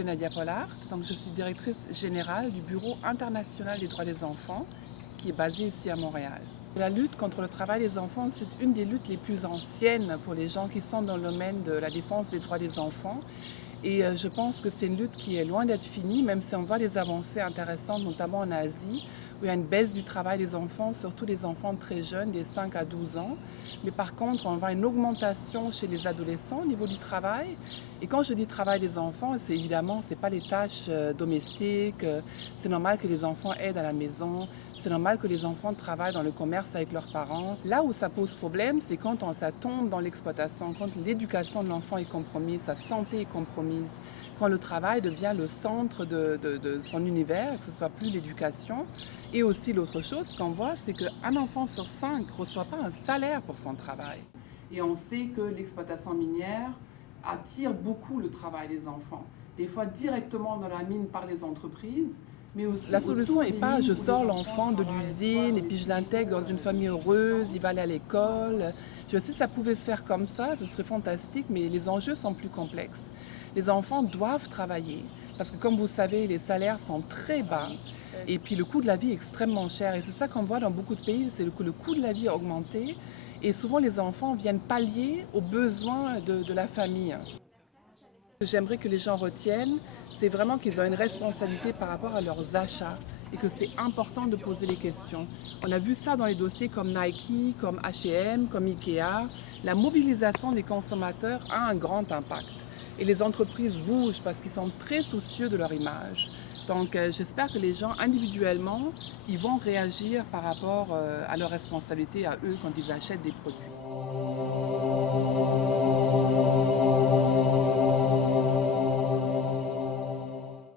c'est Nadia Pollard, donc je suis directrice générale du Bureau international des droits des enfants qui est basé ici à Montréal. La lutte contre le travail des enfants, c'est une des luttes les plus anciennes pour les gens qui sont dans le domaine de la défense des droits des enfants. Et je pense que c'est une lutte qui est loin d'être finie, même si on voit des avancées intéressantes, notamment en Asie, où il y a une baisse du travail des enfants, surtout des enfants très jeunes, des 5 à 12 ans. Mais par contre, on voit une augmentation chez les adolescents au niveau du travail. Et quand je dis travail des enfants, c'est évidemment, ce n'est pas les tâches domestiques. C'est normal que les enfants aident à la maison. C'est normal que les enfants travaillent dans le commerce avec leurs parents. Là où ça pose problème, c'est quand ça tombe dans l'exploitation, quand l'éducation de l'enfant est compromise, sa santé est compromise, quand le travail devient le centre de son univers, que ce ne soit plus l'éducation. Et aussi l'autre chose qu'on voit, c'est qu'un enfant sur 5 ne reçoit pas un salaire pour son travail. Et on sait que l'exploitation minière attire beaucoup le travail des enfants, des fois directement dans la mine par les entreprises. Mais aussi, la solution n'est pas je sors l'enfant de l'usine et puis je l'intègre dans une famille heureuse, il va aller à l'école. Je sais que ça pouvait se faire comme ça, ce serait fantastique, mais les enjeux sont plus complexes. Les enfants doivent travailler parce que comme vous savez, les salaires sont très bas et puis le coût de la vie est extrêmement cher. Et c'est ça qu'on voit dans beaucoup de pays, c'est que le coût de la vie a augmenté et souvent les enfants viennent pallier aux besoins de la famille. J'aimerais que les gens retiennent, c'est vraiment qu'ils ont une responsabilité par rapport à leurs achats et que c'est important de poser les questions. On a vu ça dans les dossiers comme Nike, comme H&M, comme Ikea. La mobilisation des consommateurs a un grand impact. Et les entreprises bougent parce qu'ils sont très soucieux de leur image. Donc j'espère que les gens individuellement, ils vont réagir par rapport à leurs responsabilités à eux quand ils achètent des produits.